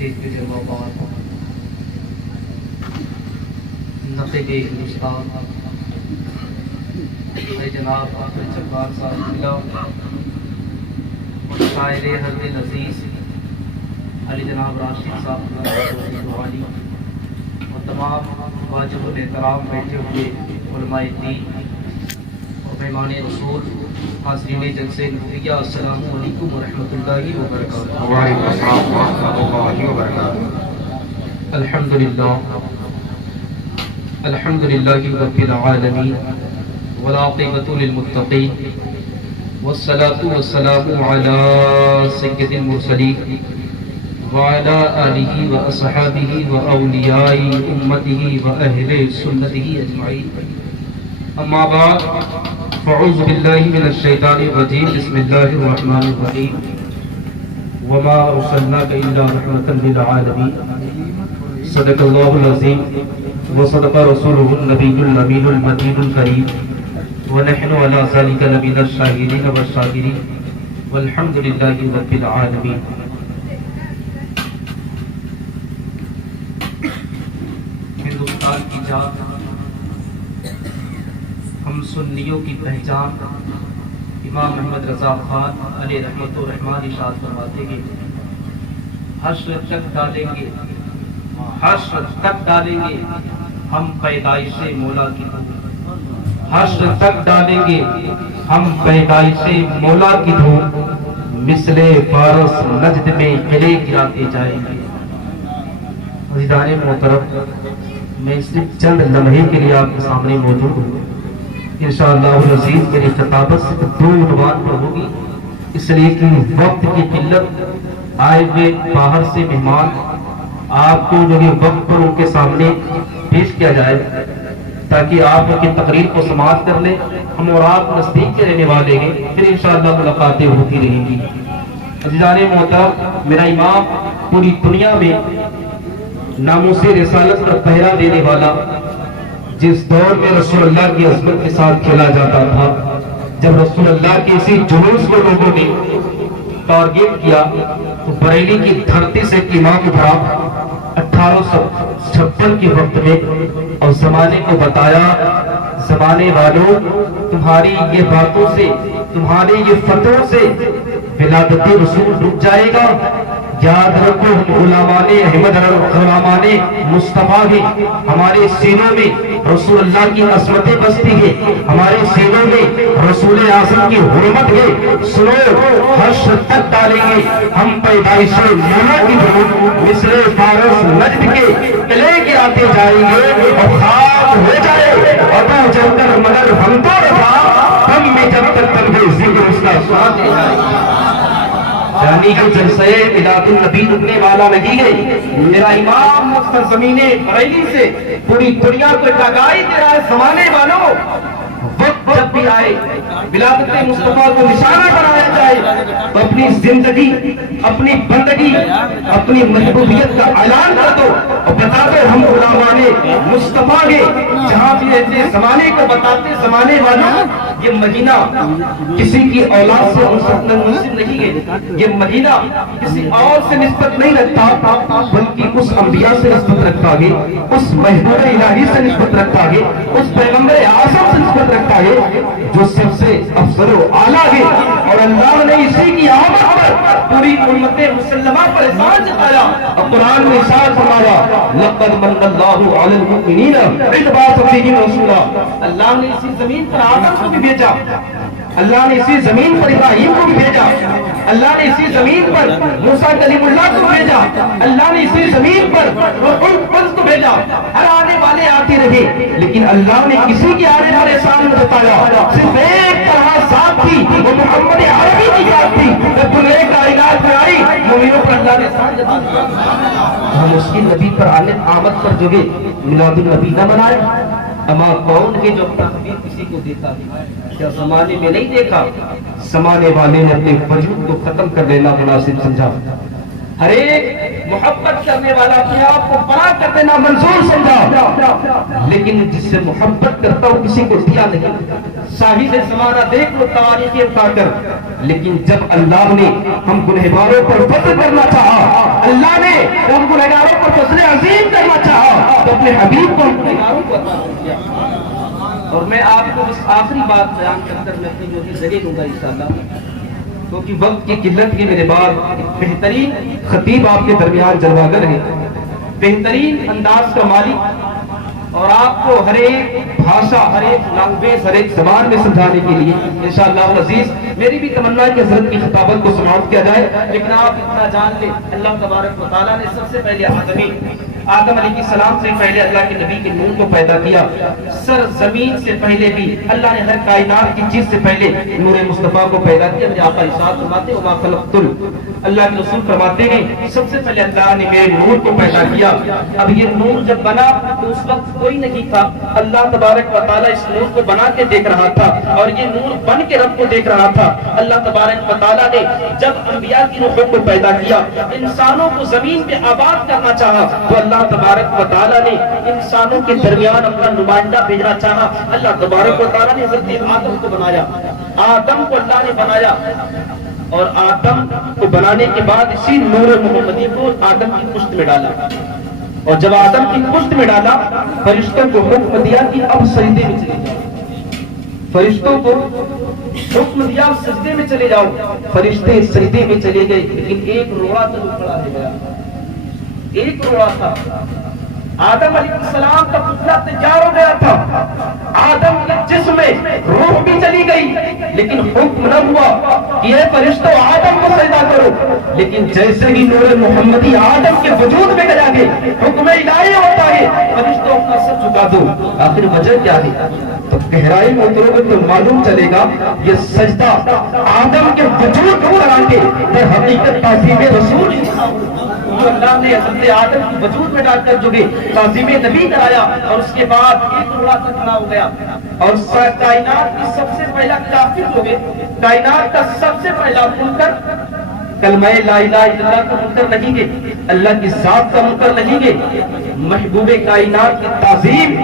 Stage پہ جمع بات نقیب ہندوستان جناب عبد الجبار صاحب ضلع اور شاعر حضرت عزیز علی جناب راشد صاحب روحانی اور تمام واجب الاحترام بیٹھے ہوئے علماء دین اور مہمان رسول حاضرین جلسے نوریہ، السلام علیکم ورحمۃ اللہ وبرکاتہ۔ وعلیکم السلام ورحمۃ اللہ وبرکاتہ۔ الحمد للہ رب العالمین والعاقبۃ للمتقین والصلاة والسلام علی سید المرسلین وعلی آلہ واصحابہ واولیاء امتہ واہل سنتہ اجمعین، اما بعد فاعوذ باللہ من الشیطان الرجیم، بسم اللہ الرحمن الرحیم، وما ارسلناک الا رحمۃ للعالمین، صدق اللہ العظیم وصدق رسولہ النبی الامین المجید الکریم، ونحن علی ذلک لمن الشاہدین والشاکرین، والحمد للہ رب العالمین۔ ہندوستان کی جان، ہم سنیوں کی پہچان، امام محمد رضا خان علیہ رحمت و رحمان ارشاد فرماتے ہیں، حشر تک ڈالیں گے ہم پیدائش مولا کی دھوم، حشر تک ڈالیں گے ہم پیدائش مولا کی دھوم، مثل فارس نجد میں قلعے گراتے جائیں گے۔ عزیزان محترم، میں صرف چند لمحے کے لیے آپ کے سامنے موجود ہوں، انشاءاللہ العزیز میری خطابت صرف دو عنوان پر ہوگی، اس لیے کہ وقت کی قلت، آئے ہوئے باہر سے مہمان آپ کو جو یہ وقت پر ان کے سامنے پیش کیا جائے تاکہ آپ ان کی تقریر کو سماعت کر لیں، ہم اور آپ نزدیک کے رہنے والے ہیں، پھر انشاءاللہ ملاقاتیں ہوتی رہیں گی۔ عزیزان محترم، میرا امام پوری دنیا میں ناموس رسالت پر پہرا دینے والا، جس دور میں رسول اللہ کی عظمت کے ساتھ کھیلا جاتا تھا، جب رسول اللہ کے اسی جلوس کو لوگوں نے ٹارگیٹ کیا تو بریلی کی دھرتی سے امام اٹھا 1856 کے وقت میں اور زمانے کو بتایا، زمانے والوں تمہاری یہ باتوں سے، تمہارے یہ فتووں سے ولادت رسول رک جائے گا۔ یاد رکھو ہم غلامان احمد غلامان مصطفیٰ ہیں، ہمارے سینوں میں رسول اللہ کی عظمتیں بستی ہے، ہمارے سینوں میں رسول اعظم کی حرمت ہے۔ سنو، حشر تک ڈالیں گے ہم پیدائش مولا کی دھوم، مثل فارس نجد کے قلعے گراتے جائیں گے، اور خاک ہو جائے ابو جب تک مگر ہم تو رضا، ہم میں جب تک تنبیہ ذکر اس کا سناتے جائیں گے۔ یعنی کہ جلسہ میلاد النبی رکنے والا نہیں ہے، میرا امام مختصر زمین بریلی سے پوری دنیا کو آگاہی دے رہا ہے، زمانے والوں وقت جب بھی آئے ولادت مصطفیٰ کو نشانہ بنایا جائے تو اپنی زندگی، اپنی بندگی، اپنی محبوبیت کا اعلان کر دو اور بتا دو ہم غلامان مصطفیٰ ہیں۔ جہاں بھی رہتے زمانے کو بتاتے، زمانے والوں یہ مدینہ کسی کی اولاد سے منسوب نہیں ہے، یہ مدینہ کسی اور سے نسبت نہیں رکھتا، بلکہ اس انبیاء سے نسبت رکھتا ہے، اس محبوب الہی سے نسبت رکھتا ہے، اس پیغمبر اعظم سے نسبت رکھتا ہے جو سب سے افضل و اعلیٰ ہے۔ اور اللہ نے اسی کی آمد پر پوری امت مسلمہ پر احسان جتایا اور قرآن میں ارشاد فرمایا، لقد من اللہ علی المؤمنین اذ بعث فیہم رسولا۔ اللہ نے اسی زمین پر آدم کو بھی بھیجا، اللہ نے اسی زمین پر ابراہیم کو بھی بھیجا، اللہ نے اسی زمین پر موسیٰ کلیم اللہ کو بھیجا، اللہ نے اسی زمین پر روح القدس کو بھیجا۔ ہر آنے والے آتے رہے، لیکن اللہ نے کسی کے آنے والے سامنے بتایا، صرف ایک طرح ذات تھی، وہ محمد عربی کی ذات تھی، جب دنیا کائنات میں آئی مومنوں پر اللہ نے احسان جتا دیا۔ ہم اس کی نبی پر آمد پر جو ہے میلاد النبی نہ منائے، اما کون ہے جو تحویل کسی کو دیتا ہے؟ کیا زمانے میں نہیں دیکھا؟ زمانے والے نے اپنے وجود کو ختم کر لینا مناسب سمجھا۔ ہر ایک محبت کرنے والا اپنے آپ کو بڑا کر دینا منظور سمجھا، لیکن جس سے محبت کرتا ہوں کسی کو دیا نہیں۔ شاہد زمانہ دیکھ لو تاریخیں اٹھا کر، لیکن جب اللہ نے ہم گنہگاروں پر فضل کرنا چاہا، اللہ نے ہم گنہگاروں پر فضل عظیم کرنا چاہا، تو اپنے حبیب کو ہم گنہگاروں کو عطا کیا۔ اور میں آپ کو بس آخری بات بیان کر کر میں اپنی جو کہ ذریعے دوں گا انشاءاللہ، کیونکہ وقت کی قلت کے میرے بعد بہترین خطیب آپ کے درمیان جلواگر ہیں، بہترین انداز کا مالک، اور آپ کو ہر ایک بھاشا، ہر ایک لینگویج، ہر ایک زبان میں سمجھانے کے لیے انشاءاللہ العزیز میری بھی تمنا ہے کہ حضرت کی خطابت کو سماعت کیا جائے۔ لیکن آپ اتنا جان لیں، اللہ تبارک و تعالیٰ نے سب سے پہلے آدم علیہ السلام سے پہلے اللہ کے نبی کے نور کو پیدا کیا۔ سر زمین سے پہلے بھی اللہ نے ہر کائنات کی چیز سے پہلے نور مصطفیٰ کو پیدا کیا۔ میرے آقا ارشاد فرماتے وما خلقت، اللہ کے رسول فرماتے ہیں سب سے پہلے اللہ نے میرے نور کو پیدا کیا۔ اب یہ نور جب بنا تو اس وقت کوئی نہیں تھا، اللہ تبارک و تعالیٰ اس نور کو بنا کے دیکھ رہا تھا، اور یہ نور بن کے رب کو دیکھ رہا تھا۔ اللہ تبارک و تعالیٰ نے جب انبیاء کی روحوں کو پیدا کیا، انسانوں کو زمین پہ آباد کرنا چاہا، تو اللہ تبارک و تعالیٰ نے انسانوں کے درمیان اپنا نمائندہ بھیجنا چاہا۔ اللہ تبارک و تعالیٰ نے حضرت آدم کو بنایا، آدم کو اللہ نے بنایا، اور آدم کو بنانے کے بعد اسی نور محمدی کو آدم کی پشت میں ڈالا، اور جب آدم کی پشت میں ڈالا فرشتوں کو حکم دیا کہ اب سجدے میں چلے جاؤ، فرشتوں کو حکم دیا سجدے میں چلے جاؤ۔ فرشتے سجدے میں چلے گئے، لیکن ایک روڑا تو کھڑا رہ گیا، ایک روڑا تھا۔ آدم علیہ السلام کا پتلا تیار ہو گیا تھا، آدم کے جسم میں روح بھی چلی گئی، لیکن حکم نہ ہوا کہ اے فرشتوں آدم کو سجدہ کرو۔ لیکن جیسے ہی نور محمدی آدم کے وجود میں گیا گے، حکم الہی ہوتا ہے فرشتوں کا سر جھکا دو۔ آخر وجہ کیا ہے؟ تو گہرائی میں اترو گے تو معلوم چلے گا یہ سجدہ آدم کے وجود کو کرا کے در حقیقت تعظیم رسول جو اللہ نے حضرت آدم کی وجود میں ڈال کر جو کہ تعظیم نبی کرایا، اور اس کے بعد ایک روڑا کھڑا ہو گیا، اور کائنات کی سب سے پہلا کافر ہو گئے، کائنات کا سب سے پہلا منکر کلمہ لا الہ الا اللہ کا منکر نہیں گے، اللہ کی ذات کا منکر نہیں گے، محبوب کائنات کی تعظیم،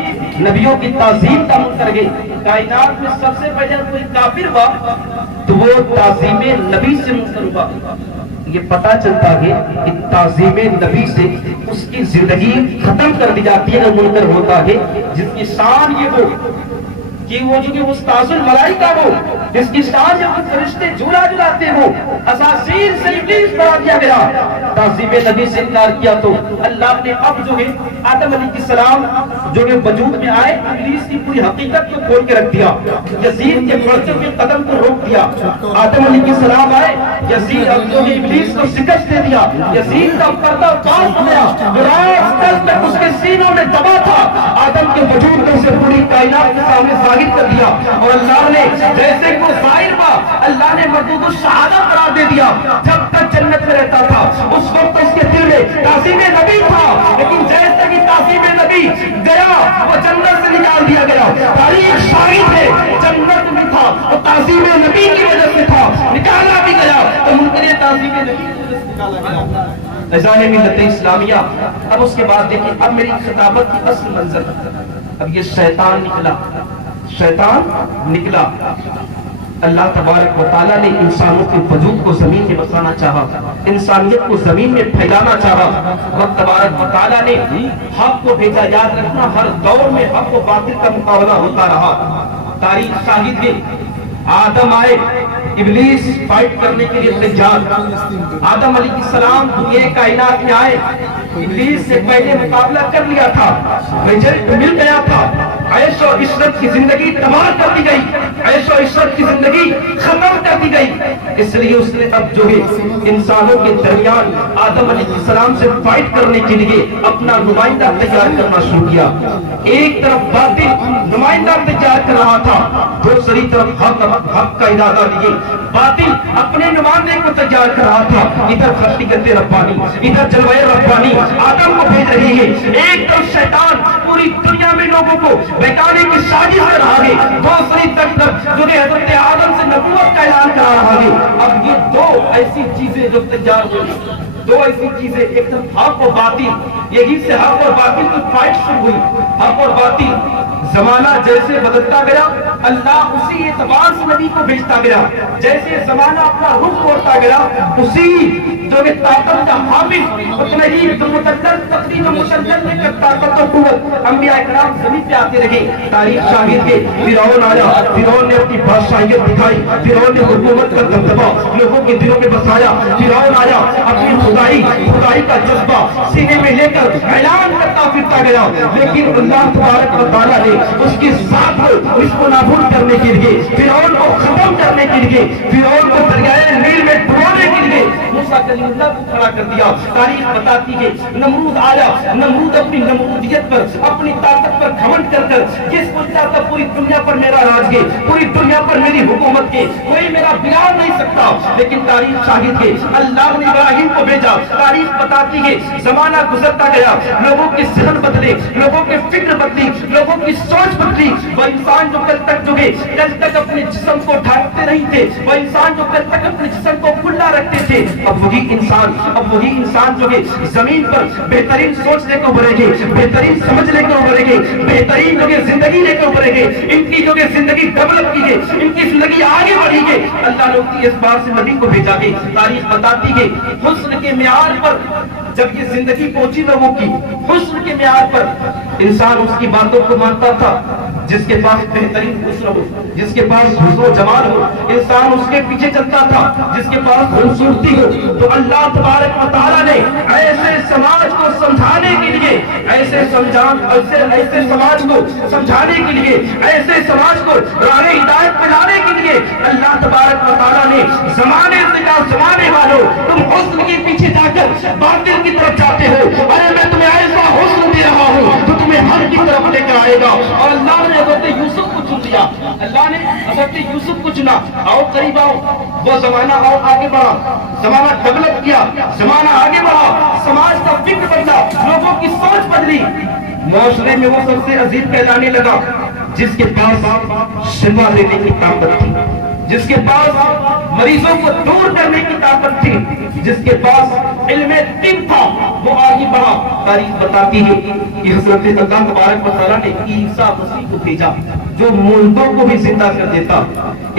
نبیوں کی تعظیم کا منکر گے۔ کائنات میں سب سے پہلے کوئی کافر ہوا تو وہ تعظیم نبی سے منکر ہوا۔ یہ پتا چلتا ہے کہ تعظیم نبی سے اس کی زندگی ختم کر دی جاتی ہے، اگر منکر ہوتا ہے جس کی شان یہ ہو کہ وہ جو کہ استاذ الملائکہ ہو، جس کی شان جو فرشتے جھولا جھلاتے ہو، اساطیر سے ابلیس بنا دیا گیا، تعظیم نبی سے انکار کیا، تو اللہ نے اب جو ہے آدم علیہ السلام جو کہ وجود میں آئے، ابلیس کی پوری حقیقت کو کھول کے رکھ دیا، یزید کے بڑھتے ہوئے قدم کو روک دیا۔ آدم علیہ السلام آئے، یزید اب جو ہے ابلیس کو شکست دے دیا، یزید کا پردہ پاس ہو گیا، راز تک اس کے سینوں میں دبا تھا، آدم کے وجود کو سے پوری کائنات کے سامنے ظاہر کر دیا، اور اللہ نے جیسے کو ظاہر ہوا اللہ نے مردود الشہادہ قرار دے دیا۔ جب تک جنت میں رہتا تھا اس وقت اس کے دل میں تعظیم نبی تھا، لیکن جیسے کہ تعظیم نبی گیا وہ جنت سے نکال دیا گیا۔ تاریخ شاہد ہے جنت میں تھا وہ تعظیم نبی کی وجہ سے تھا، نکالا بھی گیا تو منکر تعظیم نبی کی وجہ سے نکالا گیا۔ اذان ملت اسلامیہ، اب اس کے بعد دیکھیں اب میری خطابت کی اصل منظر، اب یہ شیطان نکلا، شیطان نکلا۔ اللہ تبارک و تعالیٰ نے انسانوں کے وجود کو زمین میں بسانا چاہا، انسانیت کو زمین میں پھیلانا چاہا، وقت تبارک و تعالیٰ نے حق کو بھیجا۔ یاد رکھنا ہر دور میں حق و باطل کا مقابلہ ہوتا رہا، تاریخ شاہد ہے۔ آدم آئے، ابلیس فائٹ کرنے کے لیے تیار، آدم علیہ السلام دنیا کائنات میں آئے، ابلیس سے پہلے مقابلہ کر لیا تھا، رزلٹ مل گیا تھا، عیش و عشرت کی زندگی تباہ کر دی گئی، عیش و عشرت کی زندگی ختم کر دی گئی۔ اس لیے اس نے اب جو ہے انسانوں کے درمیان آدم علیہ السلام سے فائٹ کرنے کے لیے اپنا نمائندہ تیار کرنا شروع کیا۔ ایک طرف باطل نمائندہ تیار کر رہا تھا، دوسری طرف حق کا ارادہ لیے باطل اپنے نمائندے کو تیار کر رہا تھا۔ ادھر حقیقت ربانی، ادھر جلوہ ربانی آدم کو بھیج رہی ہے، ایک طرف شیطان پوری دنیا میں لوگوں کو بہکانے کی سازش کر رہا ہے، دوسری طرف جو کہ حضرت آدم سے نبوت کا اعلان کرا رہا ہے۔ اب یہ دو ایسی چیزیں جو تیار ہوئی، دو ایسی چیزیں، ایک طرف حق و باطل، یہی سے حق اور باطل کی فائٹ شروع ہوئی. حق اور باطل، زمانہ جیسے بدلتا گیا اللہ اسی اعتبار سے نبی کو بھیجتا گیا. جیسے زمانہ اپنا رخ موڑتا گیا اسی جو کہ طاقت کا حامل اتنا ہی متدل تقدیر و مشدد میں طاقت و قوت انبیاء کرام زمین پہ آتے رہے. تاریخ شاہد کے فرعون آیا، فرعون نے اپنی بادشاہیت دکھائی، فرعون نے حکومت کا دبدبہ لوگوں کے دلوں میں بسایا. فرعون آیا اپنی خدائی کا جذبہ سینے میں لے کر اعلان کرتا پھرتا گیا، لیکن اللہ تبارک و تعالیٰ نے اس کے ساتھ اس کو نابود کرنے کے لیے، فرعون کو ختم کرنے کے لیے، فرعون کو دریائے نیل میں ڈبونے کے لیے موسیٰ کلیم اللہ کو کھڑا کر دیا. تاریخ بتاتی ہے نمرود آیا، نمرود اپنی نمرودیت پر، اپنی طاقت پر گھمنڈ کر کر جس کو چاہتا پوری دنیا پر میرا راج ہے، پوری دنیا پر میری حکومت ہے، کوئی میرا بگاڑ نہیں سکتا. لیکن تاریخ شاہد ہے اللہ نے ابراہیم کو بھیجا. تاریخ بتاتی ہے زمانہ گزرتا گیا، لوگوں کے ذہن بدلے، لوگوں کے فکر بدلی، لوگوں کی سوچ بدلی. وہ انسان جو کل تک کل تک اپنے جسم کو ڈھانپتے نہیں تھے، وہ انسان جو کل تک اپنے جسم کو کھلا رکھتے تھے، اب وہی انسان جو ہے زمین پر بہترین سوچنے کو بڑھے گے، بہترین سمجھنے کو بڑھے گے، بہترین جو ہے زندگی لے کر بڑھے گے. ان کی جو ہے زندگی ڈیولپ کی ہے، ان کی زندگی آگے بڑھی ہے. اللہ نے اس بار سے نبی کو بھیجا ہے. تاریخ بتاتی ہے حسن کے معیار پر جب یہ زندگی پہنچی لوگوں کی، حسن کے معیار پر انسان اس کی باتوں کو مانتا تھا. جس کے پاس بہترین حسن ہو، جس کے پاس حسن و جمال ہو، انسان اس کے پیچھے چلتا تھا. جس کے پاس خوبصورتی ہو تو اللہ تبارک و تعالیٰ نے ایسے سماج کو سمجھانے کے لیے، ایسے سماج کو سمجھانے کے لیے، ایسے سماج کو راہ ہدایت پہ لانے کے لیے اللہ تبارک و تعالیٰ نے زمانے سے کہا زمانے والوں تم حسن کے پیچھے جا کر باطل کی طرف جاتے ہو، ارے میں تمہیں ایسا حسن دے رہا ہوں تو تمہیں ہر کی طرف لے کر آئے گا. اور اللہ نے حضرت یوسف کو چن لیا، اللہ نے حضرت یوسف کو چنا. آؤ قریب آؤ، وہ زمانہ آؤ آگے بڑھا، زمانہ ڈیولپ کیا، زمانہ آگے بڑھا، سماج کا فکر بدلا، لوگوں کی سوچ بدلی. معاشرے میں وہ سب سے عزیز کہلانے لگا جس کے پاس شفا دینے کی طاقت تھی، جس کے پاس مریضوں کو دور کرنے کی طاقت تھی، جس کے پاس علم طب تھا، وہ آگے بڑھا. تاریخ بتاتی ہے کہ حضرت اللہ تبارک و تعالیٰ نے عیسیٰ مسیح کو بھیجا جو مردوں کو بھی زندہ کر دیتا.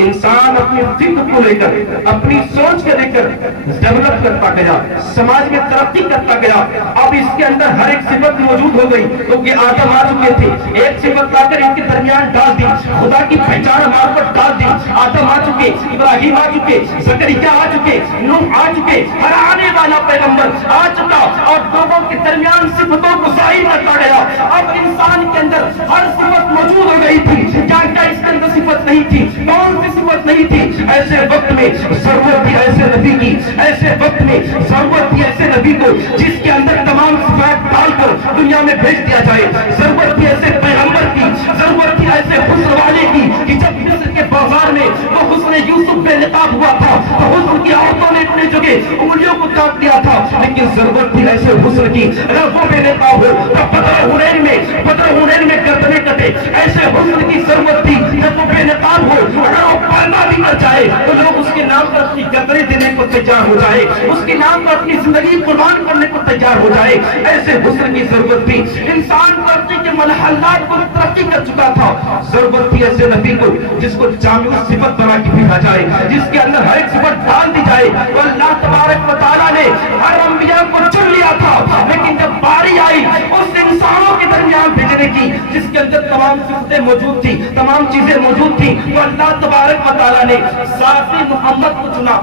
انسان اپنے فکر کو لے کر، اپنی سوچ کو لے کر ڈیولپ کرتا گیا، سماج میں ترقی کرتا گیا. اب اس کے اندر ہر ایک صفت موجود ہو گئی کیونکہ آدم آ چکے تھے، ایک صفت لا کر ان کے درمیان ڈال دی، خدا کی پہچان ہمارے پر ڈال دی. آدم آ چکے، ابراہیم آ چکے، زکریا آ چکے، نوح آ چکے، ہر آنے والا پیغمبر آ چکا اور لوگوں کے درمیان صفتوں کو ظاہر کرتا گیا. اب انسان کے اندر ہر صفت موجود ہو گئی تھی. کیا اس کے اندر صفت نہیں تھی؟ کون سی صفت نہیں تھی؟ ایسے وقت میں ضرورت تھی ایسے نبی کی، ایسے وقت میں ضرورت تھی ایسے نبی کو جس کے اندر تمام صفات ڈال کر دنیا میں بھیج دیا جائے. ضرورت تھی ایسے پیغمبر کی، ضرورت تھی ایسے حسن والے کی کہ جب مصر کے بازار میں وہ حسن یوسف بے نقاب ہوا تھا تو حسن کی عورتوں نے اپنے جگہ انگلیوں کو کاٹ دیا تھا. لیکن ضرورت تھی ایسے حسن کی رفوں بے نقاب ہو تو بدر ہنین میں گردنیں کٹے. ایسے حسن کی ضرورت تھی جب وہ بے نقاب ہو، اگر وہ پردہ بھی کر جائے تو لوگ اس کے نام پر اپنی گردنیں دینے کو تیار ہو جائے، اس کے نام پر اپنی زندگی قربان کرنے کو تیار ہو جائے. ایسے حسن کی ضرورت تھی. انسان ترقی کے مرحلات کو ترقی کر چکا تھا. ضرورت تھی ایسے نبی کو جس کو جامع صفت بنا کے بھیجا جائے، جس کے اندر ہر ایک صفت ڈال دی جائے. تو اللہ تبارک و تعالیٰ نے ہر انبیاء کو چن لیا تھا، لیکن جب باری آئی اس انسانوں کے درمیان بھیجنے کی جس کے اندر تمام صفتیں موجود تھی، تمام چیزیں موجود تھی، تو اللہ تبارک و تعالیٰ نے ذات محمد کو چنا،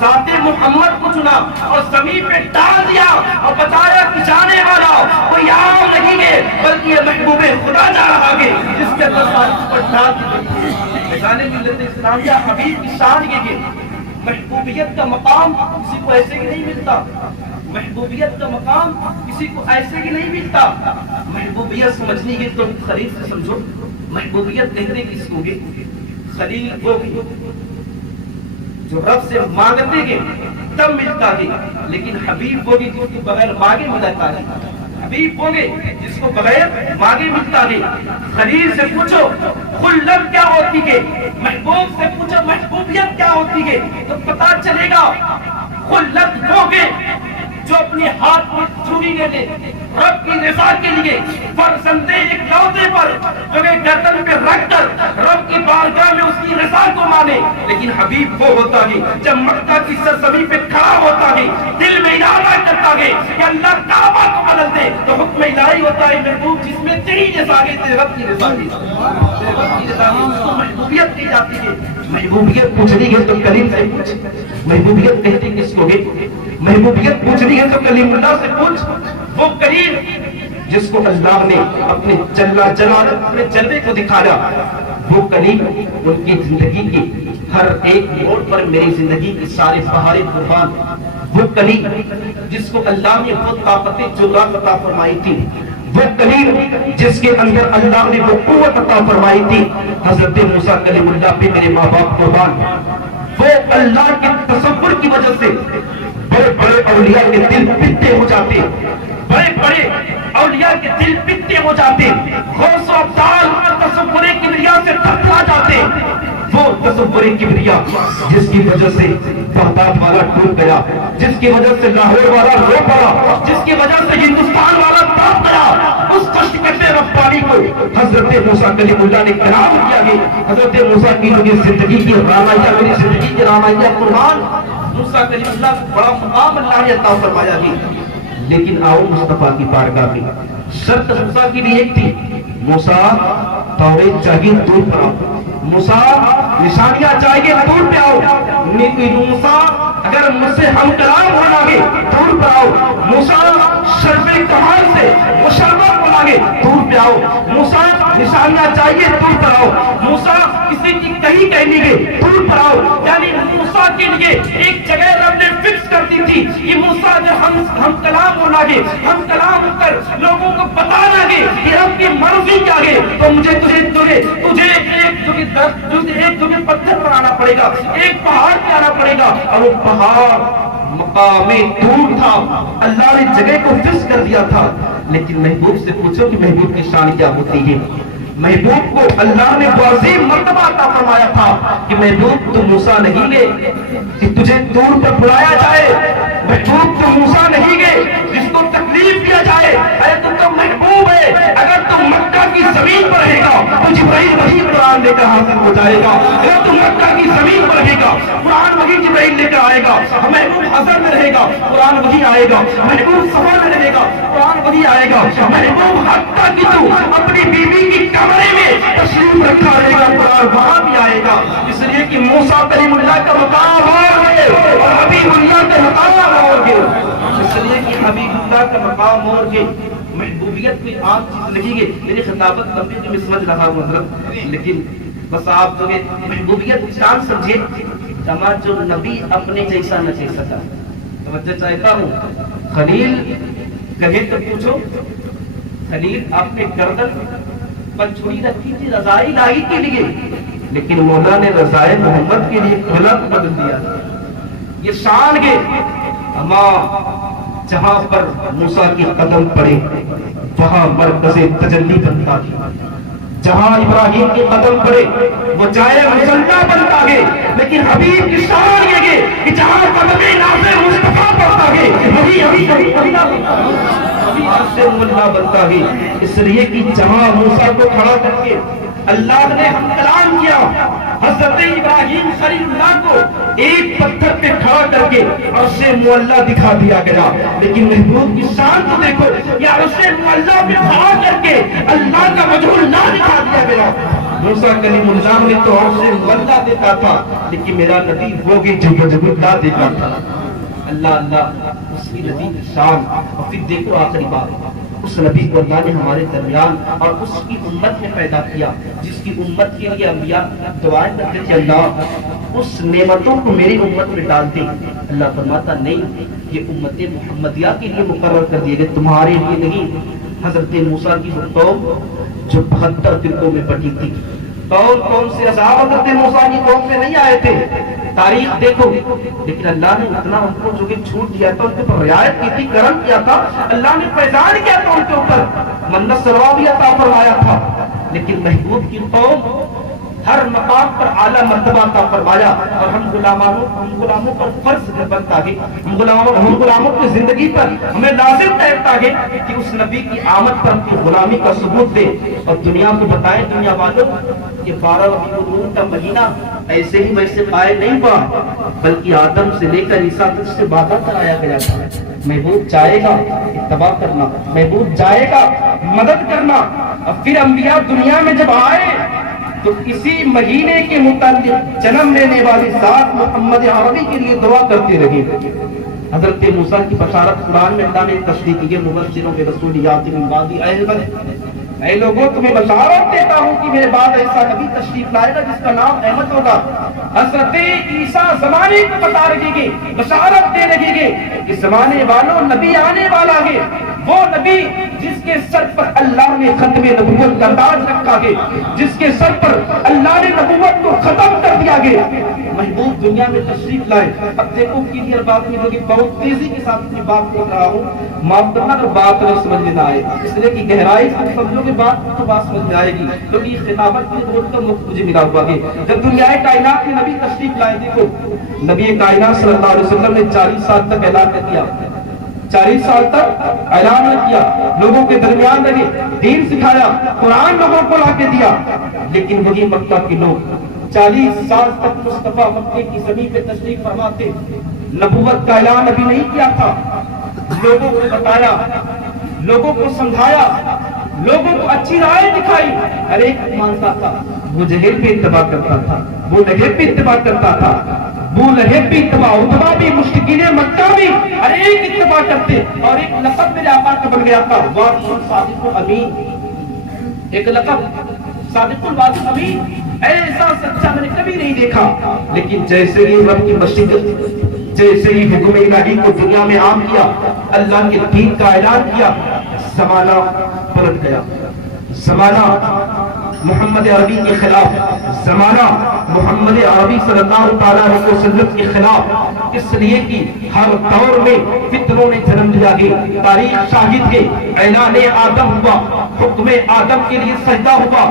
ذات محمد کو چنا اور زمین پہ ڈال دیا اور بتایا کہ جانے والا کوئی عام نہیں ہے بلکہ یہ محبوب خدا جا رہا ہے جس کے اندر ساری صفت ڈال دی. نظام ملت اسلامیہ حبیب کی شان یہ ہے محبوبیت کا مقام کسی کو ایسے ہی نہیں ملتا. محبوبیت کا مقام کسی کو ایسے ہی نہیں ملتا. محبوبیت سمجھنی ہے تو خلیل سے سمجھو. محبوبیت کہتے کس کو گے؟ خلیل وہ جو رب سے مانگتے گے تب ملتا ہے، لیکن حبیب وہ بھی جو کہ بغیر مانگے ملتا ہے. حبیب وہ جس کو بغیر مانگے ملتا ہے. خلیل سے پوچھو خلت کیا ہوتی ہے، محبوب سے پوچھو محبوبیت کیا ہوتی ہے تو پتا چلے گا. خلت وہ جو اپنے ہاتھ میں چھری لے لے رب کی رضا کے لیے فرزند اکلوتے پر جو کہ گردن پہ رکھ کر رب کی بارگاہ میں اس کی رضا کو مانے. لیکن حبیب وہ ہوتا ہے جب مکہ کی سرزمین پہ کھڑا ہوتا ہے دل میں ارادہ کرتا ہے کہ اللہ کعبہ کو بدل دے تو حکم الہی ہوتا ہے محبوب جس میں تیری رضا ہے تیرے رب کی رضا ہے تیرے رب کی رضا ہے اس کو محبوبیت دی جاتی ہے. محبوبیت پوچھنی ہے تو کریم سے پوچھ. محبوبیت کہتی کس کو ہے؟ محبوبیت پوچھنی ہے تو کلیم اللہ سے پوچھ. وہ کریم جس کو اللہ نے اپنے اپنے جلوے کو دکھایا وہ کریم ان کی زندگی کی ہر ایک موڑ پر میری زندگی کی سارے بہاریں قربان. وہ کریم جس کو اللہ نے وہ طاقت جغرا عطا فرمائی تھی. وہ کریم جس کے اندر اللہ نے وہ قوت عطا فرمائی تھی. حضرت موسیٰ کلیم اللہ پہ میرے ماں باپ قربان. وہ اللہ کے تصور کی وجہ سے بڑے بڑے اولیاء کے دل پتے ہو جاتے. بڑے بڑے اولیاء کے دل پتے ہو جاتے. غوث و ابدال تصور کبریا سے تھکا جاتے. وہ تصور کبریا جس کی وجہ سے بغداد والا ڈوب گیا, جس کی وجہ سے لاہور والا رو پڑا, جس کی وجہ سے ہندوستان والا تڑپ گیا, اس خشکش ربانی کو حضرت موسیٰ کلیم اللہ نے کرام کیا ہے. حضرت موسیٰ کی زندگی کی رامائیہ میری زندگی کی رامائیہ قربان. موسیٰ کلیم اللہ کو بڑا مقام اللہ نے عطا فرمایا ہے. لیکن آؤ مصطفیٰ کی بارگاہ میں شرط موسیٰ کی بھی ایک تھی. موسیٰ توریت چاہیے دور پر آؤ. موسیٰ نشانیاں چاہیے دور پہ آؤ. موسیٰ اگر مجھ سے ہم کلام ہو لگے دور پر آؤ. موسیٰ شرف کمال سے مشرف ہو لگے دور پہ آؤ. موسیٰ نشانیاں چاہیے دور پر آؤ. موسیٰ کسی کی کہیں کہنے گے دور پر آؤ. یعنی موسیٰ کے لیے ایک جگہ رب نے فکس کر دی تھی. یہ موسیٰ جب ہم کلام ہو لگے ہم کلام کر لوگوں کو بتا لگے کہ رب کی مرضی کیا ہے تو مجھے تجھے ایک تجھے پتھر پر آنا پڑے گا, ایک پہاڑ پہ آنا پڑے گا. اور وہ پہاڑ مقام دور تھا, اللہ نے جگہ کو فکس کر دیا تھا. لیکن محبوب سے پوچھو کہ محبوب کی شان کیا ہوتی ہے. محبوب کو اللہ نے عظیم مرتبہ عطا فرمایا تھا کہ محبوب تم موسیٰ نہیں گے کہ تجھے دور پر بلایا جائے. محبوب تم موسیٰ نہیں گے جس کو تکلیف دیا جائے. ارے تم تو محبوب ہے. اگر تم مکہ کی زمین پر رہے گا تو جبرائیل وہی قرآن لے کر حاضر ہو جائے گا. اگر تم مکہ کی زمین پر رہے گا قرآن وہی جبرائیل لے کر آئے گا. محبوب حضر میں رہے گا قرآن وہی آئے گا. محبوب سفر میں رہے گا قرآن وہی آئے گا. محبوب حتیٰ کہ تو اپنی بیوی کی کمرے میں تشریف رکھا رہے گا قرآن وہاں بھی آئے گا. اس لیے کہ موسیٰ کلیم اللہ کا مقام اور ہے اور حبیب اللہ کا مقام اور ہے. اس لیے کہ حبیب اللہ کا مقام اور ہے. محبوبیت کوئی عام چیز نہیں ہے. میری خطابت لمبی تو میں سمجھ رہا ہوں حضرت, لیکن بس آپ جو محبوبیت شان سمجھے تمام جو نبی اپنے جیسا نہ چاہ سکا. توجہ چاہتا ہوں خلیل کہے تو پوچھو خلیل آپ نے گردن پر چھری رکھی تھی رضائی الہی کے لیے, لیکن مولا نے رضائے محمد کے لیے غلط بدل دیا. یہ شان ہے. اما جہاں پر موسیٰ کی قدم پڑے وہاں مرکز تجلی بنتا ہے. جہاں ابراہیم کی قدم پڑے وہ جائے مصلی بنتا ہے. لیکن حبیب کی شان یہ ہے کہ جہاں قدم ناصر مصطفیٰ پڑتا ہے وہی بنتا ہے. اس لیے کہ جہاں موسیٰ کو کھڑا کر کے اللہ نے ہم کلام کیا, حضرت ابراہیم خلیل اللہ کو ایک پتھر پہ کھڑا کر کے عرش معلیٰ دکھا دیا گیا. لیکن محبوب کی شان کو دیکھو, یہ عرش معلیٰ پہ کھڑا کر کے اللہ کا وجہ اللہ دکھا دیا گیا. موسیٰ کلیم اللہ نے تو عرش معلیٰ دیکھا تھا, لیکن میرا نبی وہ گئی جو وجہ اللہ دیکھا تھا. اللہ اللہ اس کی نبی کی شان. اور پھر دیکھو آخری بات, اس نبی کو اللہ نے ہمارے درمیان اور اس کی امت میں پیدا کیا جس کی امت کے لیے انبیاء دعائیں کرتے تھے اللہ اس نعمتوں کو میری امت میں ڈال دے. اللہ فرماتا نہیں, یہ امت محمدیہ کے لیے مقرر کر دیے گئے, تمہارے لیے نہیں. حضرت موسیٰ کی وہ قوم جو 72 فرقوں میں بٹی تھی, کون سے اصحاب حضرت موسیٰ کی قوم میں نہیں آئے تھے. تاریخ دیکھو, لیکن اللہ نے اتنا ان کو جو کہ چھوٹ دیا تھا, ان کے اوپر رعایت کی تھی, کرم کیا تھا. اللہ نے فیضان کیا تھا ان کے اوپر, منت سلوا بھی عطا فرمایا تھا. لیکن محبوب کی قوم ہر مقام پر اعلیٰ مرتبہ عطا فرمایا، اور ہم غلاموں پر فرض بنتا ہے، ہم غلاموں کی زندگی پر ہمیں لازم ٹھہرتا ہے کہ اس نبی کی آمد پر اپنی غلامی کا ثبوت دے اور دنیا کو بتائیں، دنیا والوں کہ 12 ربیع الاول کا مہینہ ایسے ہی ویسے قائم نہیں ہوا، بلکہ آدم سے لے کر عیسیٰ تک سے وعدہ کرایا گیا تھا، محبوب جائے گا اتباع کرنا، محبوب جائے گا مدد کرنا۔ اور پھر انبیاء دنیا میں جب آئے تو اسی مہینے کے متعلق جنم لینے والی ذات محمد عربی کے لیے دعا کرتے رہے۔ حضرت موسیٰ کی بشارت قرآن میں اللہ نے تصدیق کی، مبشروں کے رسول یاتی من بعدی احمد، اے لوگوں تمہیں بشارت دیتا ہوں کہ میرے بعد ایسا نبی تشریف لائے گا جس کا نام احمد ہوگا۔ حضرت عیسیٰ زمانے کو بتا رہے گے، بشارت دے رہے گے کہ زمانے والوں نبی آنے والا ہے، وہ نبی جس کے سر پر اللہ نے ختم نبوت کا تاج رکھا ہے، جس کے سر پر اللہ نے نبوت کو ختم کر دیا گیا۔ محبوب دنیا میں تشریف لائے۔ اب دیکھو کلیئر بات نہیں ہوگی، بہت تیزی کے ساتھ اپنی بات کر رہا ہوں، معاف کرنا اگر بات نہیں سمجھ میں نہ آئے، اس لیے کہ گہرائی سے سمجھو گے بات تو بات سمجھ میں آئے گی، کیونکہ یہ خطابت کی دور کا مفت مجھے ملا ہوا ہے۔ جب دنیا کائنات میں نبی تشریف لائے، دیکھو نبی کائنات صلی اللہ علیہ وسلم نے 40 سال تک اعلان کر دیا، 40 سال تک اعلان کیا، لوگوں کے درمیان رہے، دین سکھایا، قرآن لوگوں کو لا کے دیا، لیکن وہی مکہ کے لوگ 40 سال تک مصطفیٰ مکے کی زمین پہ تشریف فرماتے، نبوت کا اعلان ابھی نہیں کیا تھا، لوگوں کو بتایا، لوگوں کو سمجھایا، لوگوں کو اچھی رائے دکھائی، ہر ایک مانتا تھا، وہ جہل پہ اتباع کرتا تھا، وہ لہب پہ اتباع کرتا تھا، وہ لہب بھی اتباع، اتباع بھی، مشرکین مکہ بھی، ہر ایک اتباع کرتے، اور ایک لقب میرے آقا کا بن گیا تھا، وعد صادق امین، ایک لقب صادق الوعد امین، ایسا سچا میں نے کبھی نہیں دیکھا۔ لیکن جیسے ہی رب کی مشیت، جیسے ہی حکم الہی کو دنیا میں عام کیا، اللہ کے دین کا اعلان کیا، زمانہ پلٹ گیا، زمانہ محمد عربی کے خلاف، زمانہ محمد عربی صلی اللہ تعالیٰ علیہ وسلم کے خلاف، اس لیے کہ ہر دور میں فتنوں نے جنم لیا ہے، تاریخ شاہد ہے، اعلان آدم ہوا، حکم آدم کے لیے سجدہ ہوا،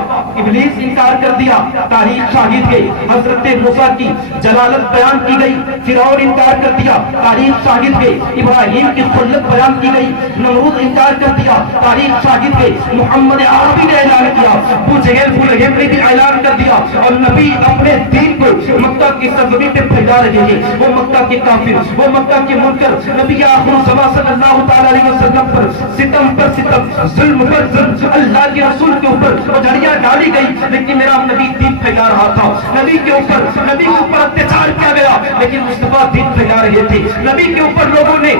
ابلیس انکار کر دیا، تاریخ شاہد ہے، حضرت موسیٰ کی جلالت بیان کی گئی، فرعون انکار کر دیا، تاریخ شاہد ہے، ابراہیم کی خلت بیان کی گئی، نمرود انکار کر دیا، تاریخ شاہد ہے، محمد عربی نے اعلان کیا، نے بھی اعلان کر دیا، اور نبی اپنے دین کو مکہ کی سرزمین پہ پھیلا رہے ہیں، وہ مکہ کے کافر، وہ مکہ کے منکر، نبی آخر الزمان صلی اللہ تعالی علیہ وسلم پر ستم پر ستم، ظلم پر ظلم، اللہ کے رسول کے اوپر جھڑیاں ڈالی گئی، لیکن میرا نبی دین پھیلا رہا تھا، نبی کے اوپر اتیاچار کیا گیا، لیکن مصطفیٰ دین پھیلا رہے تھے، نبی کے اوپر لوگوں نے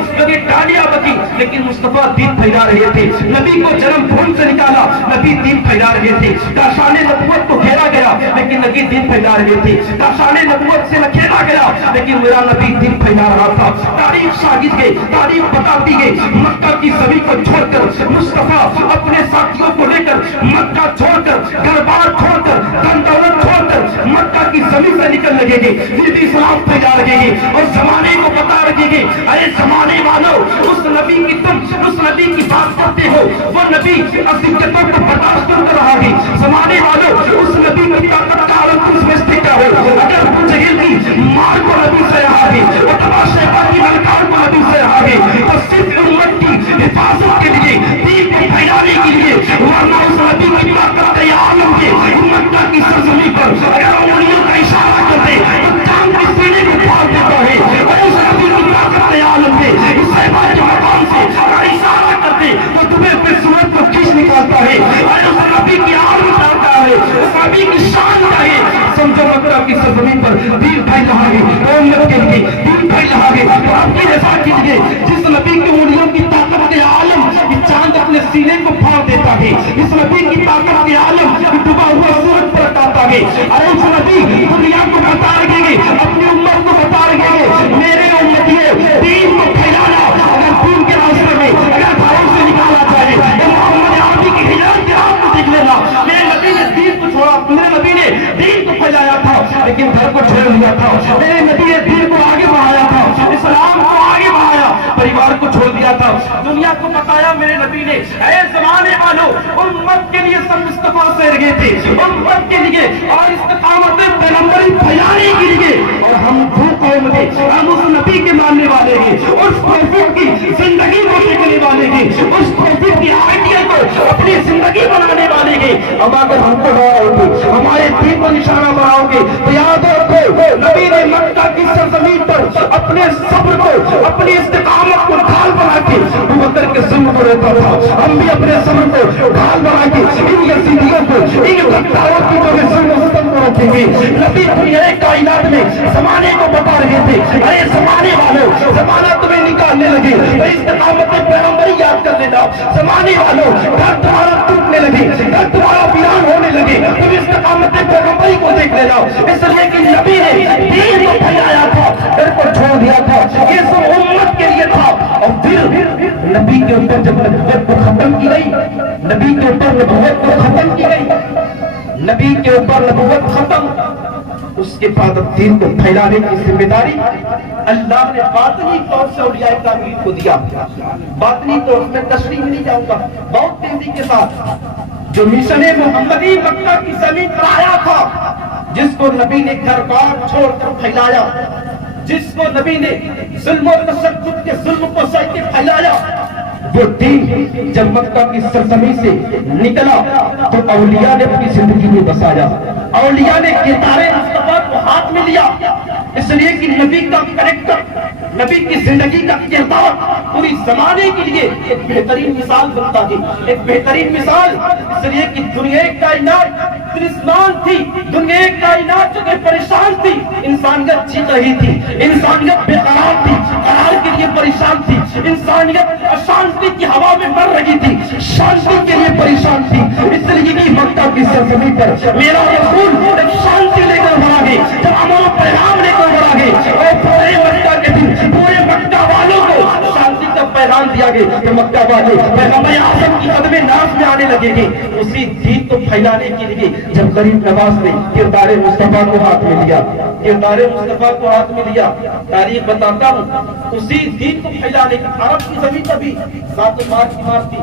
ٹالیاں بکی، لیکن مصطفیٰ دین پھیلا رہے تھے، نبی کو جنم بھون سے نکالا، نبی دین پھیلا رہے تھے، کاشان نبوت کو گھیرا گیا، لیکن نبی دین پھیلا رہے تھے، کاشان نبوت سے کھیلا گیا، لیکن میرا نبی دین پھیلا رہا تھا۔ تاریخ شاہد ہے، تاریخ بتاتی ہے، مکہ کی زمین کو چھوڑ کر مصطفیٰ اپنے ساتھیوں کو لے کر مکہ چھوڑ کر، گھر بار چھوڑ کر، دھن دولت چھوڑ کر مکہ کی زمین سے نکل لگے گے، دین اسلام پھیلا رہے گے، اور زمانے کو بتا رہے گے، اے زمانے والوں، اس نبی کی تم اس نبی کی بات کرتے ہو، وہ نبی اذیتوں کو برداشت کر رہا ہے، زمانے والوں، اس نبی کی طاقت کا عالم تم سمجھتے کیا ہو؟ اگر ابو جہل کی مار کو نبی سے رہا ہے، اور تبا شیطان کی ملکار کو نبی سے رہا ہے، تو صرف امت کی حفاظت کے لیے، دین کو پھیلانے کے لیے، ورنہ اس نبی کی طاقت عالم کے مکہ کی سرزمین پر اگر انگلیوں کا اشارہ کرتے تو جان کے سینے کو پھاڑ دیتا ہے، اور اس نبی کی طاقت عالم کے اس صحابہ کے مقام سے اگر اشارہ کرتے تو تمہیں پھر سورج کو کھینچ نکالتا ہے، اور اس نبی کی عالم ڈالتا ہے، اس نبی کی شان کا ہے۔ سمجھو مکہ کی سرزمین پر دین پھیل رہا ہے، امت کے لیے دین پھیل رہا ہے، اور آپ کی رضا کے لیے جس نبی کی انگلیوں کی طاقت کے عالم چاند اپنے سینے کو پھاڑ دیتا ہے، اس نبی کی طاقت کے عالم ڈوبا ہوا سورج پر اٹھاتا ہے، اور اس نبی دنیا کو بتا رہے گے، اپنی امت کو بتا رہے گے، میرے امتیوں دین کو پھیلانا، اگر خون کے راستے میں اگر بھائی سے نکالا جائے، محمد عربی کی ہجرت کے ہاتھ کو دیکھ لینا، میرے نبی نے دین کو چھوڑا، میرے نبی نے دین کو پھیلایا تھا، لیکن گھر کو چھوڑ دیا تھا، میرے نبی نے دین کو آگے بڑھایا تھا، اسلام کو آگے بڑھایا، پریوار کو چھوڑ دیا تھا. دنیا کو بتایا میرے نبی نے اے زمانے والوں امت کے لیے سب مصطفیٰ سے رہے تھے, امت کے لیے اور استقامت پیغمبری پھیلانے کے لیے, اور ہم دو قوم تھے, ہم اس نبی کے ماننے والے ہیں, اس پروفٹ کی زندگی کو دیکھنے والے ہیں, اس پروفٹ کی آئیڈیا کو اپنی زندگی بنانے والے ہیں. اب اگر ہم کو ہمارے دین پر نشانہ بناؤ گے تو یاد رکھو نبی نے مکہ کی سرزمین پر اپنے صبر کو, اپنی استقامت کو ڈھال بنا کے ابو بکر کے ظلم کو روکا تھا. ہم بھی اپنے صبر کو ڈھال بنا کے ان یزیدیوں کو, ان غداروں کی جو ظلم و ستم کو روکیں گے. نبی دنیا کائنات میں زمانے کو بتا رہے تھے ارے زمانے والوں زمانہ تمہیں نکالنے لگے, استقامت پیغمبری یاد کر لینا. زمانے والوں گھر تمہارا ٹوٹنے لگے, گھر تمہارا ویران ہونے لگے, تم استقامت پیغمبری کو دیکھ لینا. اس لیے کہ نبی نے دین کو پھیلایا تھا, گھر کو چھوڑ دیا تھا, یہ سب امت کے لیے تھا. اور پھر نبی کے اوپر جب نبوت کو ختم کی گئی, نبی کے اوپر نبوت کو ختم کی گئی, نبی کے اوپر نبوت ختم, اس کے بعد اب دین کو پھیلانے کی ذمہ داری اللہ نے باطنی طور سے اولیاء کرام کو دیا. باطنی طور میں تشریح نہیں جاؤں گا بہت تیزی کے ساتھ. جو مشن محمدی مکہ کی زمین پر آیا تھا, جس کو نبی نے گھر بار چھوڑ کر پھیلایا, جس کو نبی نے ظلم و تشدد کے ظلم کو سہ کے پھیلایا, وہ دین جب مکہ کی سرزمین سے نکلا تو اولیاء نے اپنی زندگی میں بسایا, اولیاء نے کردار مصطفیٰ کو ہاتھ میں لیا. اس لیے کہ نبی کا کریکٹر, نبی کی زندگی کا کردار پوری زمانے کے لیے ایک بہترین مثال بنتا ہے, ایک بہترین مثال. اس لیے کہ دنیا کائنات ترسمان تھی, دنیا کائنات جو کہ پریشان تھی, انسانیت جیت رہی تھی, انسانیت بے قرار تھی, قرار کے لیے پریشان تھی, انسانیت اشانتی کی ہوا میں مر رہی تھی, شانتی کے لیے پریشان تھی. اس لیے کہ مکہ کی سرزمین پر میرا رسول ایک شانتی لے کر بڑھا گئے, جب امن و پیغام لے کر بڑھا گئے, اور پورے مکہ کے دن پورے مکہ والوں کو شانتی کا پیغام دیا گیا تو مکہ والے پیغمبر اعظم کی قدم ناز میں آنے لگے گے. اسی دین کو پھیلانے کے لیے جب غریب نواز نے کردار مصطفیٰ کو ہاتھ میں لیا, کردار مصطفیٰ کو ہاتھ میں لیا, تاریخ بتاتا ہوں اسی دین کو پھیلانے کی. عرب کی زمین پر بھی ذات و مال کی مار تھی,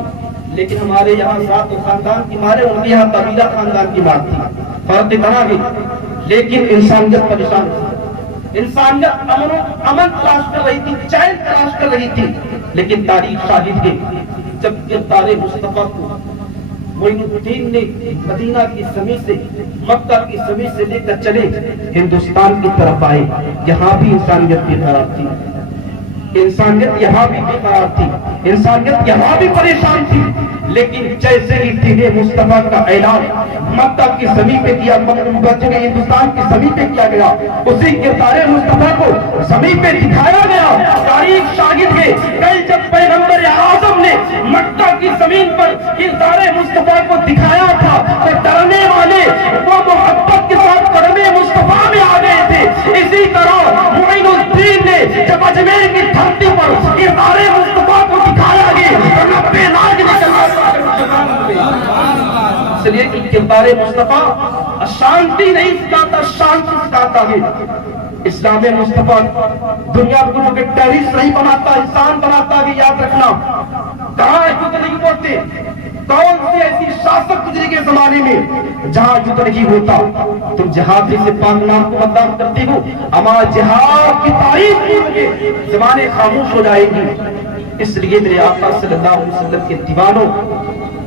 لیکن ہمارے یہاں ذات و خاندان کی مارے, ان کے یہاں قبیلہ خاندان کی مار تھی. فرق اتنا ہے لیکن انسانیت پریشان تھی, انسانیت امن تلاش کر رہی تھی, چین تلاش کر رہی تھی. لیکن تاریخ شاہد ہے جب کردار مصطفیٰ کو معین الدین نے مدینہ کی زمین سے, مکہ کی زمین سے لے کر چلے ہندوستان کی طرف آئے, یہاں بھی انسانیت بے قرار تھی, انسانیت یہاں بھی بے قرار تھی, انسانیت یہاں بھی پریشان تھی. لیکن جیسے ہی دین مصطفیٰ کا اعلان مکہ کی زمین پہ کیا, ہندوستان کی زمین پہ کیا گیا, اسی کردار مصطفیٰ کو زمین پہ دکھایا گیا. تاریخ شاہد ہے کل جب پیغمبر اعظم نے مکہ کی زمین پر کردار مصطفیٰ کو دکھایا تھا تو ڈرنے والے وہ محبت کے ساتھ قدم مصطفیٰ میں آ گئے تھے. اسی طرح معین الدین نے جب اجمیر کی دھرتی پر کردار مصطفیٰ کو دکھایا گیا تو 90 لاکھ نکلنا. اس لیے کہ کردار مصطفیٰ شانتی نہیں سکھاتا, شانتی سکھاتا ہے. اسلام مصطفیٰ دنیا کو جو کہ ٹیررسٹ نہیں بناتا, انسان بناتا ہے. یاد رکھنا کہاں یدھ نہیں ہوتے, کون سی ایسی شاسک گزری کے زمانے میں جہاں یدھ نہیں ہوتا. تم جہاد سے پاک نام کو بدنام کرتے ہو, ہمارا جہاد کی تاریخ زمانے خاموش ہو جائے گی. اس لیے میرے آقا صلی اللہ علیہ وسلم کے دیوانوں,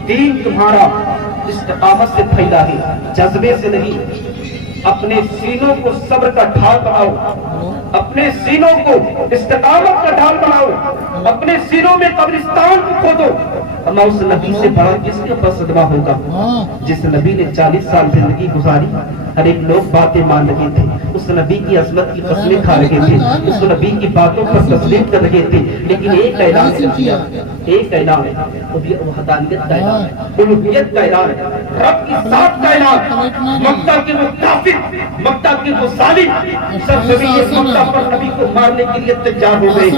دین تمہارا استقامت سے پھیلا ہے, جذبے سے نہیں. اپنے سینوں کو صبر کا ڈھال بناؤ, اپنے سینوں کو استقامت کا ڈھال بناؤ, اپنے سینوں میں قبرستان کو کھودو. اللہ اس نبی سے بڑا کس کے اوپر صدمہ ہوگا جس نبی نے 40 سال زندگی گزاری, ہر ایک لوگ باتیں مان رہے تھے, اس نبی کی عظمت کی قسمیں کھا رہے تھے, اس نبی کی باتوں پر تسلیم کر رہے تھے. لیکن ایک اعلان کیا, ایک اعلان ہے, وہ وحدانیت کا اعلان ہے, الوہیت کا اعلان ہے, رب کی ذات کا اعلان. مکہ کے وہ کافر, مکہ کے وہ ظالم سب زمین مکہ پر نبی کو مارنے کے لیے تیار ہو گئے.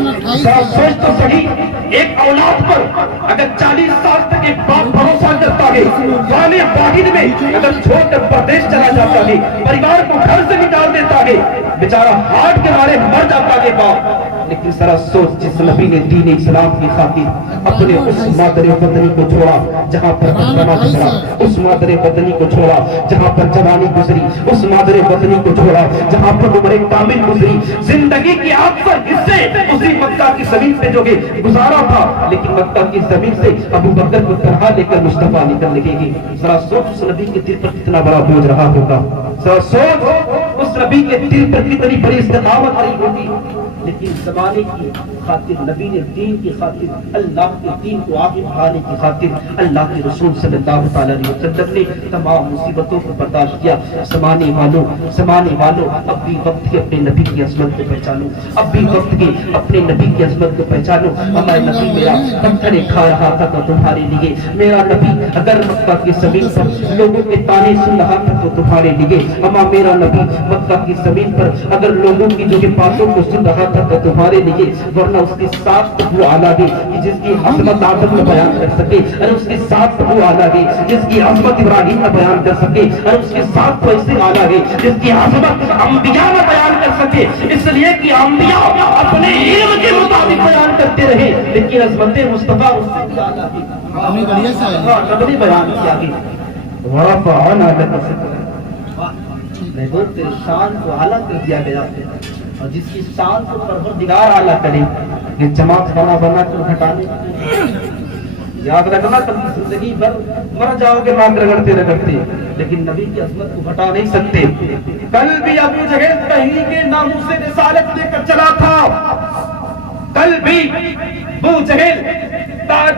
ذرا سوچ تو صحیح, ایک اولاد پر اگر 40 سال تک ایک باپ بھروسہ ہوا کرتا ہے، خانے واحد میں اگر چھوڑ کر پردیش چلا جاتا ہے، پریوار کو گھر سے نکال دیتا ہے، بیچارہ ہارٹ کے مارے مر جاتا ہے باپ۔ لیکن ذرا سوچ، جس نبی نے دین اسلام کی خاطر اپنے اس مادر وطنی کو چھوڑا جہاں پر بچپنا گزرا، اس مادر وطنی کو چھوڑا جہاں پر جوانی گزری، اس مادر وطنی کو چھوڑا جہاں پر عمر کامل گزری، زندگی کی اکثر حصے اسی مکہ کی زمین پہ جو کہ گزارا تھا، لیکن مکہ کی زمین سے ابو بکر کو تنہا لے کر مصطفیٰ نکل لگے گی۔ ذرا سوچ اس نبی کے دل پر کتنا بڑا بوجھ رہا ہوگا، ذرا سوچ اس نبی کے دل پر کتنی بڑی استقامت رہی ہوگی، لیکن زمانے کی خاطر، نبی نے دین کی خاطر، اللہ کے دین کو آگے بڑھانے کی خاطر اللہ کے رسول صلی اللہ تعالی علیہ وسلم نے تمام مصیبتوں کو برداشت کیا۔ زمانے والوں اب بھی وقت کے اپنے نبی کی عظمت کو پہچانو، اب بھی وقت کے اپنے نبی کی عظمت کو پہچانو۔ ہمارا نبی میرا پتھریں کھا رہا تھا تو تمہارے لیے، میرا نبی اگر مکہ کی زمین پر لوگوں کے تانے سن رہا تھا تو تمہارے لیے، ہمارا میرا نبی مکہ کی زمین پر اگر لوگوں کی جو باتوں کو سن رہا تھا تو تمہارے لیے، ورنہ اس کے ساتھ وہ آلہ گئی جس کی عظمت آدم نہ بیان کر سکے، اور اس کے ساتھ وہ آلہ گئی جس کی عظمت ابراہیم نہ بیان کر سکے، اور اس کے ساتھ ویسے آلہ گئی جس کی عظمت انبیاء نہ بیان کر سکے، اس لیے کہ انبیاء اپنے علم کے مطابق بیان کرتے رہے، لیکن عظمت مصطفیٰ اس سے بھی آلہ گئی، نبی بیان کیا گئی۔ وَرَفَعْنَا لَكَ ذِكْرَكَ، محبوب تیری شان کو اعلیٰ کر دیا گیا، اور جس کی شان کو پروردگار اعلیٰ کرے، یہ جماعت بنا بنا کر گھٹانے، یاد رکھنا کبھی زندگی بھر مر جاؤ گے ناک رگڑتے رگڑتے، لیکن نبی کی عظمت کو گھٹا نہیں سکتے۔ کل بھی ابو جہل تحریک کے ناموس رسالت لے کر چلا تھا، کل بھی ابو جہل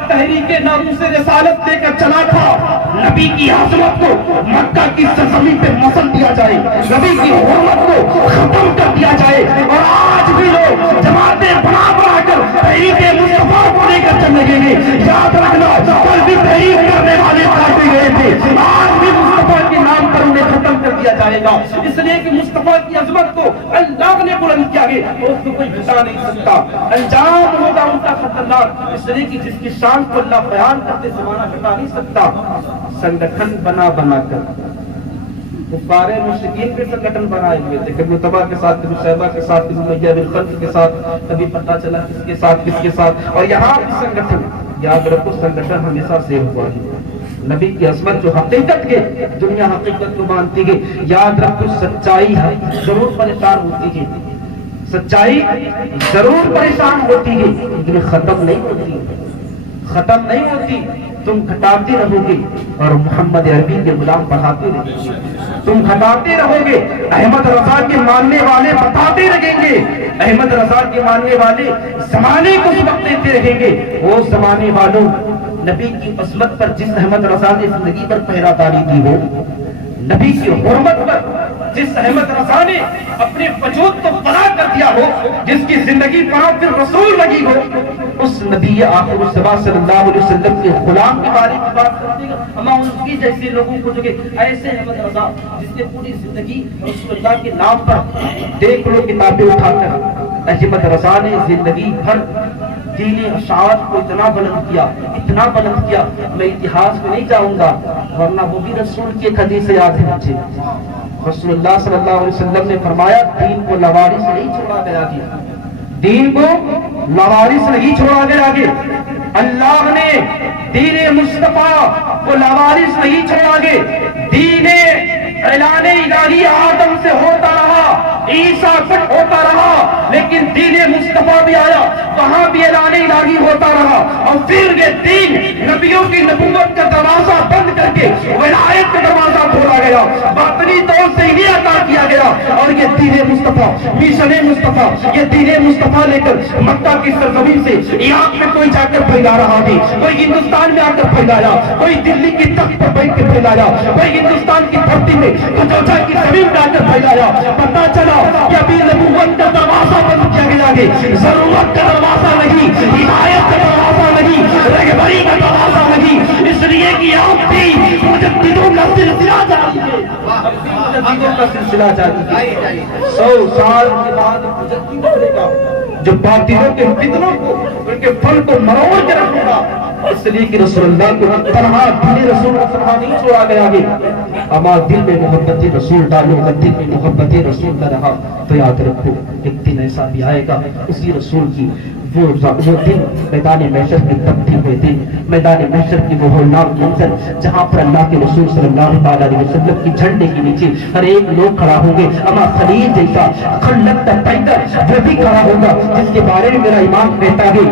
تحریک ناموس رسالت لے کر چلا تھا، نبی کی عظمت کو مکہ کی سرزمین پہ مسل دیا جائے، نبی کی حرمت کو ختم کر دیا جائے، اور آج بھی لوگ جماعتیں بنا بنا کر تحریک مصطفیٰ کو لے کر چلنے لگے گے۔ یاد رکھنا کل بھی تحریک کرنے والے کاٹے گئے تھے، آج بھی مصطفیٰ کے نام پر انہیں ختم کر دیا جائے گا، اس لیے کہ مصطفیٰ کی عظمت کو اللہ نے بلند کیا ہے، اس کو کوئی گھٹا نہیں سکتا، انجام ہوگا ان کا خطرناک، اس لیے کہ جس کی شان کو اللہ بیان کرتے زمانہ گھٹا نہیں سکتا۔ سنگٹھن بنا بنا کر کفار مشرکین کے سنگٹھن بنائے ہوئے تھے، کبھی متبع کے ساتھ، کبھی شیبہ کے ساتھ، کبھی امیہ بن خلف کے ساتھ، کبھی پتہ چلا کس کے ساتھ، اور یہاں بھی سنگٹھن، یاد رکھو سنگٹھن ہمیشہ سے ہوا ہے۔ نبی کی عظمت جو حقیقت کے دنیا حقیقت کو مانتی ہے، یاد رکھو سچائی ضرور پریشان ہوتی ہے، سچائی ضرور پریشان ہوتی ہے، لیکن ختم نہیں ہوتی، ختم نہیں ہوتی۔ تم گھٹاتے رہو گے اور محمد عربی کے غلام بڑھاتے رہیں گے، تم گھٹاتے رہو گے، احمد رضا کے ماننے والے بتاتے رہیں گے، احمد رضا کے ماننے والے زمانے کو سبق دیتے رہیں گے۔ وہ زمانے والوں، نبی کی عظمت پر جس احمد رضا نے زندگی پر پہرا داری دی ہو، نبی کی حرمت پر جس احمد رضا نے اپنے وجود کو فنا کر دیا ہو، جس کی زندگی پر پھر رسول لگی ہو، اس نبی آخر الزمان صلی اللہ علیہ وسلم کے غلام کے بارے میں بات کرتے ہیں۔ ہم ان کی جیسے لوگوں کو جو کہ ایسے احمد رضا جس نے پوری زندگی رسول اللہ کے نام پر، دیکھ لو کتابیں اٹھا کر، احمد رضا نے زندگی بھر دین اشاعت کو اتنا بلند کیا، اتنا بلند کیا، میں اتہاس میں نہیں جاؤں گا، ورنہ وہ بھی رسول کی ایک حدیث یاد ہے مجھے۔ رسول اللہ صلی اللہ علیہ وسلم نے فرمایا دین کو لوارث نہیں چھوڑا گیا جی، دین کو لوارث نہیں چھوڑا گیا گے، اللہ نے دین مصطفیٰ کو لوارث نہیں چھوڑا گے، دین اعلان الہی آدم سے ہوتا رہا، عیسیٰ تک ہوتا رہا، لیکن دین مصطفیٰ بھی آیا، وہاں بھی اعلان الہی ہوتا رہا، اور پھر یہ دین نبیوں کی نبوت کا دروازہ بند کر کے ولایت کا دروازہ کھولا گیا، باطنی طور سے ہی عطا کیا گیا، اور یہ دین مصطفیٰ، مشن مصطفیٰ، یہ دین مصطفیٰ لے کر مکہ کی سرزمین سے عراق میں کوئی جا کر پھیلا رہا ہے، کوئی ہندوستان میں آ کر پھیلایا، کوئی دلی کی تخت پر بیٹھ کے پھیلایا، کوئی ہندوستان کی دھرتی میں کچوچا کی زمین میں آ کر پھیلایا، پتہ چلا کہ ابھی نبوت کا دروازہ بند کیا گیا ہے، ضرورت کا دروازہ نہیں، ہدایت کا دروازہ نہیں، رہبری کا دروازہ نہیں، اس لیے کہ اب بھی مجددوں کا سلسلہ جاری ہے، مجددوں کا سلسلہ جاری ہے، 100 سال کے بعد مجدد ابھرے گا جو باطلوں کے فتنوں کو، ان کے پھل کو مروڑ کے رکھے گا، اس لیے کہ رسول اللہ کو تنہا دل رسول کو تنہا نہیں چھوڑا گیا ہے. اما دل میں محبت رسول ڈالو, اگر دل میں محبت رسول نہ رہا تو یاد رکھو ایک دن ایسا بھی آئے گا اسی رسول کی وہ دن میدان محشر میں تبدیل ہوئے دن, میدان محشر کی وہ ہولناک منظر جہاں پر اللہ کے رسول صلی اللہ علیہ وسلم کی جھنڈے کے نیچے ہر ایک لوگ کھڑا ہوں گے. اما خلیل جیسا خلت پیکر وہ بھی کھڑا ہوگا جس کے بارے میں میرا امام کہتا ہے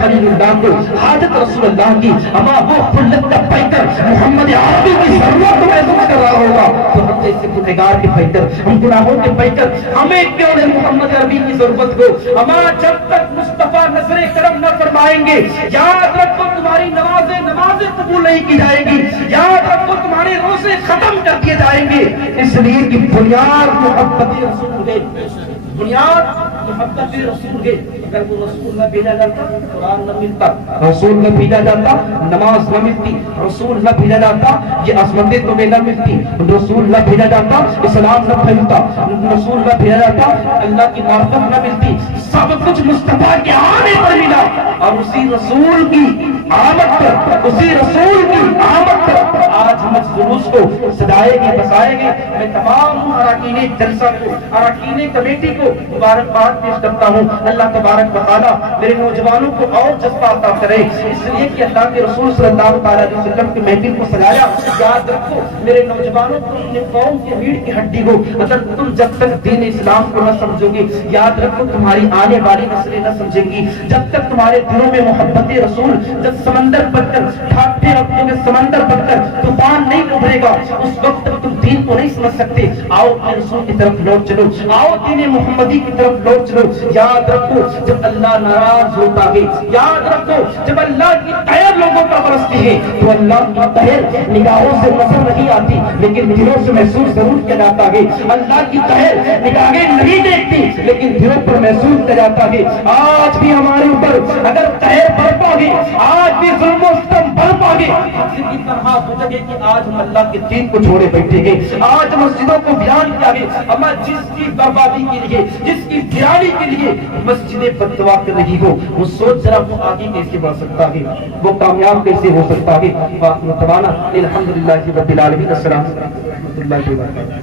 خلیل اللہ کو حاجت رسول اللہ کی. اما وہ خلت پیکر محمد عربی کی ضرورت کو محسوس کر رہا ہوگا تو ہم جیسے گنہگار کے پیکر, ہم گناہوں کے پیکر, ہمیں کیوں نہیں محمد عربی کی ضرورت ہو. اما جب تک مصطفیٰ نظر کرم نہ فرمائیں گے یاد رکھو تمہاری نمازیں قبول نہیں کی جائیں گی, یاد رکھو تمہارے روزے ختم کر دیے جائیں گے. اس لیے کہ بنیاد محبت رسول ہے, بنیاد محبت رسول ہے. اگر وہ رسول نہ بھیجا جاتا قرآن نہ ملتا, رسول نہ بھیجا جاتا نماز نہ ملتی, رسول نہ بھیجا جاتا یہ عظمتیں تمہیں نہ ملتی, رسول نہ بھیجا جاتا اسلام نہ پھیلتا, رسول نہ بھیجا جاتا اللہ کی معرفت نہ ملتی. سب کچھ مصطفیٰ کے آنے پر ملا اور اسی رسول کی آمد پر, اسی رسول کی آمد پر آج ہم اس جلوس کو سجائے گے بسائے گے. میں تمام اراکین جلسہ کو, اراکین کمیٹی کو مبارکباد پیش کرتا ہوں. اللہ تبارک و تعالیٰ میرے نوجوانوں کو اور جذبہ عطا کرے, اس لیے کہ اللہ کے رسول صلی اللہ علیہ وسلم کے محفل کو سجایا. یاد رکھو میرے نوجوانوں کو اپنے قوم کی ریڑھ کی ہڈی ہو, اگر تم جب تک دین اسلام کو نہ سمجھو گے یاد رکھو تمہاری آنے والی نسلیں نہ سمجھیں گی. جب تک تمہارے دلوں میں محبت رسول جب سمندر بن کر ٹھاٹھے اپنے میں سمندر بن کر طوفان نہیں ابھرے گا اس وقت تک تم دین کو نہیں سمجھ سکتے. آؤ اپنے رسول کی طرف لوٹ چلو, آؤ دین محمدی کی طرف لوٹ چلو. یاد رکھو جب اللہ ناراض ہوتا ہے, یاد رکھو جب اللہ کی قہر لوگوں پر برستی ہے تو اللہ کی قہر نگاہوں سے نظر نہیں آتی لیکن دلوں سے محسوس ضرور کیا جاتا ہے. اللہ کی قہر نگاہیں نہیں دیکھتی لیکن دلوں پر محسوس کیا جاتا ہے. آج بھی ہمارے اوپر اگر قہر برپا گے, آج بھی ظلم و ستم برپا گے, اسی کی طرح ہو سکے کہ آج ہم اللہ کے دین کو چھوڑے بیٹھے گے. آج مسجدوں کو بیان کیا گے, اما جس کی بربادی کے لیے, جس کی ویرانی کے لیے مسجدیں بددعا کر رہی ہو وہ سوچ ذرا وہ آگے کیسے بڑھ سکتا ہے, وہ کامیاب کیسے ہو سکتا ہے. الحمدللہ رب العالمین. السلام علیکم و رحمۃ اللہ وبرکاتہ.